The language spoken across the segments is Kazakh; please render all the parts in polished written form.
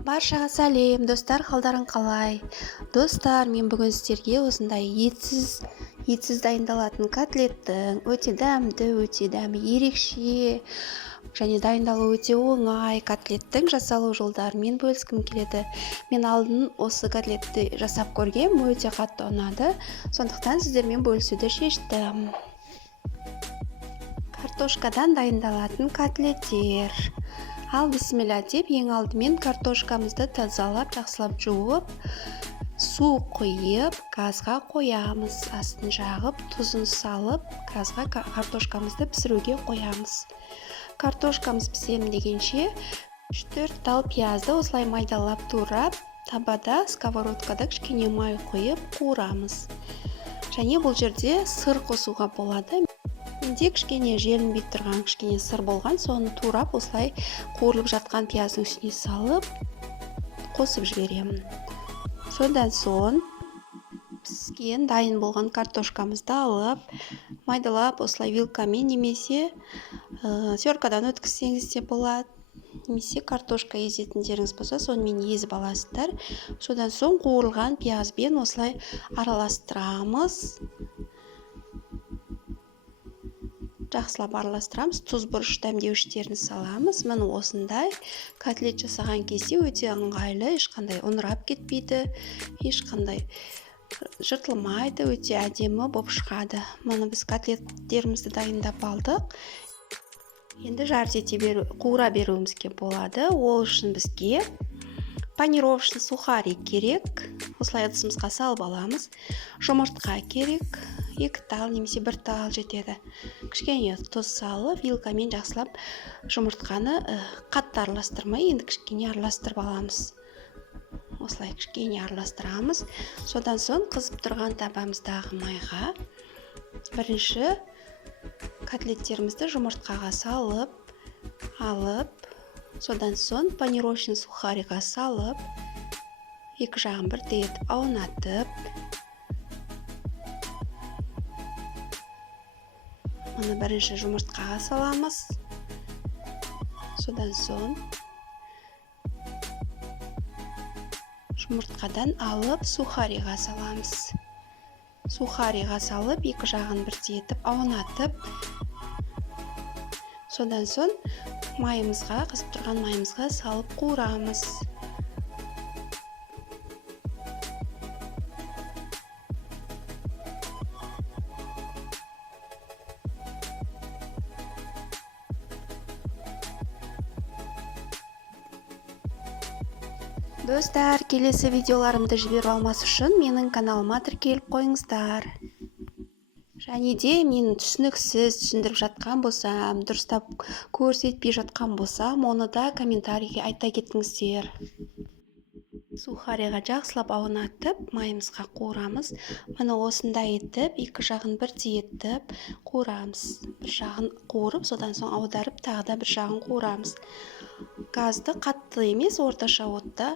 Баршаға сәлем, достар, қалдарың қалай? Достар, мен бүгін сіздерге осындай етсіз дайындалатын котлеттің өте дәмді, ерекше және дайындалу өте оңай котлеттің жасалу жолдарымен бөліскім келеді. Мен алдын осы котлетті жасап көргем, өте қатты ұнады. Сондықтан сіздермен бөлісуді шештім. Картошкадан дайындалатын котлеттер. Ал бисмилля деп, ең алдымен картошкамызды тазалап, жақсылап жуып, су құйып, газға қоямыз. Астын жағып, тұзын салып, газға картошкамызды пісіруге қоямыз. Картошкамыз пісемін дегенше 3-4 тал пиязды осылай майдалап турап, табада сковородкада кішкене май құйып қуырамыз. Және бұл жерде сыр қосуға болады. Менде кішкене желінбей тұрған кішкене сыр болған, соны турап осылай қуырылып жатқан пияздың үстіне салып қосып жіберемін. Содан соң піскен дайын болған картошкамызды алып, майдалап осылай вилкамен немесе теркадан өткізсеңіз де болады. Немесе картошка езетіндеріңіз болса, сонымен езіп аласыздар. Содан соң қуырылған пиязбен осылай араластырамыз. Жақсылап араластырамыз, тұз бұрыш дәмдеуіштерін саламыз. Міне осындай котлет жасаған кезде өте ыңғайлы, ешқандай ұнырап кетпейді, ешқандай жыртылмайды, өте әдемі болып шығады. Міне біз котлеттерімізді дайындап алдық. Енді қуыра беруімізге болады. Ол үшін бізге панировочный сухарик керек. Осылай ыдысымызға салып аламыз. Жұмыртқа керек. 2 тал немесе 1 тал жетеді. Кішкене тұз салып, вилкамен жақсылап жұмыртқаны қатты араластырмай, енді кішкене араластырып аламыз. Осылай кішкене араластырамыз. Содан соң қызып тұрған табамыздағы майға бірінші котлеттерімізді жұмыртқаға салып, содан соң панировочный сухарикқа салып, екі жағын бірдей етіп аунатып, оны бірінші жұмыртқаға саламыз. Содан соң жұмыртқадан алып сухариға саламыз. Сухариға салып, екі жағын бірдей етіп аунатып, содан соң қызып тұрған майымызға салып қуырамыз. Достар, келесі видеоларымды жіберіп алмас үшін менің каналыма тіркеліп қойыңыздар. Және де мен түсініксіз түсіндіріп жатқан болсам, дұрыстап көрсетпей жатқан болсам, оны да комментарийге айта кетіңіздер. Сухариға жақсылап аунатып, майымызға қуырамыз. Міне осындай етіп, екі жағын бірдей етіп қуырамыз. Bir жағын қуырып, содан соң аударып, тағы да бір жағын қуырамыз. Газды қатты емес, орташа отта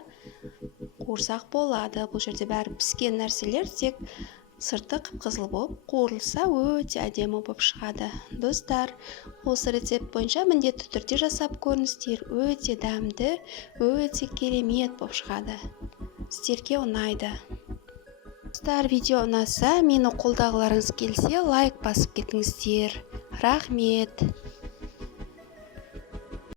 қуырсақ болады. Бұл жерде бәрі піскен нәрселер, тек сырты қып-қызыл болып қуырылса өте әдемі болып шығады. Достар, осы рецепт бойынша міндетті түрде жасап көріңіздер. Өте дәмді, өте керемет болып шығады. Сіздерге ұнайды. Достар, видео ұнаса, мені қолдағыларыңыз келсе, лайк басып кетіңіздер. Рахмет.